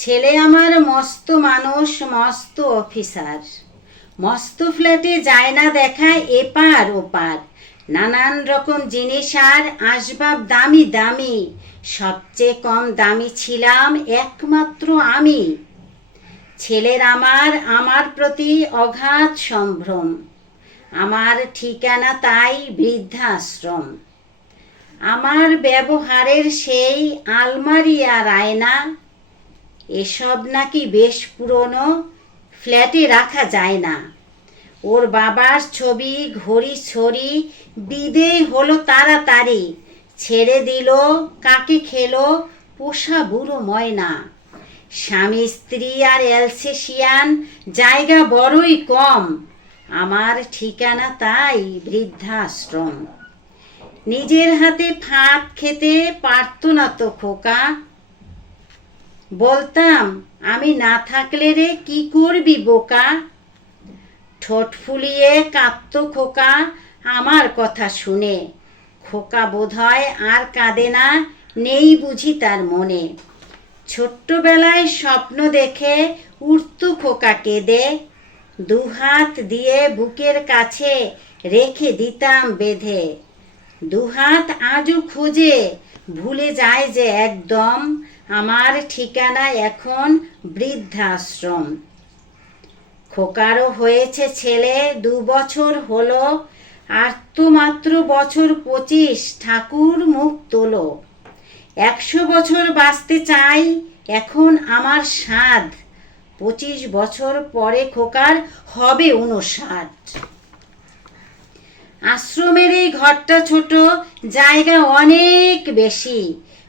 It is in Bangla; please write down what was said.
ছেলে আমার মস্ত মানুষ, মস্ত অফিসার। মস্ত ফ্ল্যাটে যায় না দেখায় এপার ওপার। নানান রকম জিনিস আর আসবাব দামি দামি। সবচেয়ে কম দামি ছিলাম একমাত্র আমি। ছেলের আমার আমার প্রতি অগাধ সম্ভ্রম। আমার ঠিকানা তাই বৃদ্ধাশ্রম। আমার ব্যবহারের সেই আলমারি আর আয়না এসব নাকি বেশ পুরনো, ফ্ল্যাটে রাখা যায় না। ওর বাবার ছবি, ঘড়ি ছড়ি বিদে হলো তাড়াতাড়ি। ছেড়ে দিল, কাকে খেলো, পোষা বুড়ো ময়না। স্বামী, স্ত্রী আর এলসেশিয়ান জায়গা বড়ই কম। আমার ঠিকানা তাই বৃদ্ধাশ্রম। নিজের হাতে ভাত খেতে পারতো না তো খোকা। বলতাম, আমি না থাকলে রে কি করবি বোকা? ঠোঁট ফুলিয়ে কাঁদত খোকা আমার কথা শুনে। খোকা বোধহয় আর কাঁদে না, নেই বুঝি তার মনে। ছোট্টবেলায় স্বপ্ন দেখে উঠত খোকা কেঁদে। দুহাত দিয়ে বুকের কাছে রেখে দিতাম বেঁধে। দুহাত আজও খুঁজে, ভুলে যায় যে একদম আমার ঠিকানা এখন বৃদ্ধাশ্রম। খোকারও হয়েছে ছেলে, দু বছর হলো, আর তো মাত্র বছর পঁচিশ ঠাকুর মুখ তোলো। একশো বছর বাঁচতে চাই, এখন আমার সাধ পঁচিশ বছর পরে খোকার হবে উনষাট আশ্রমের এই ঘরটা ছোট, জায়গা অনেক বেশি।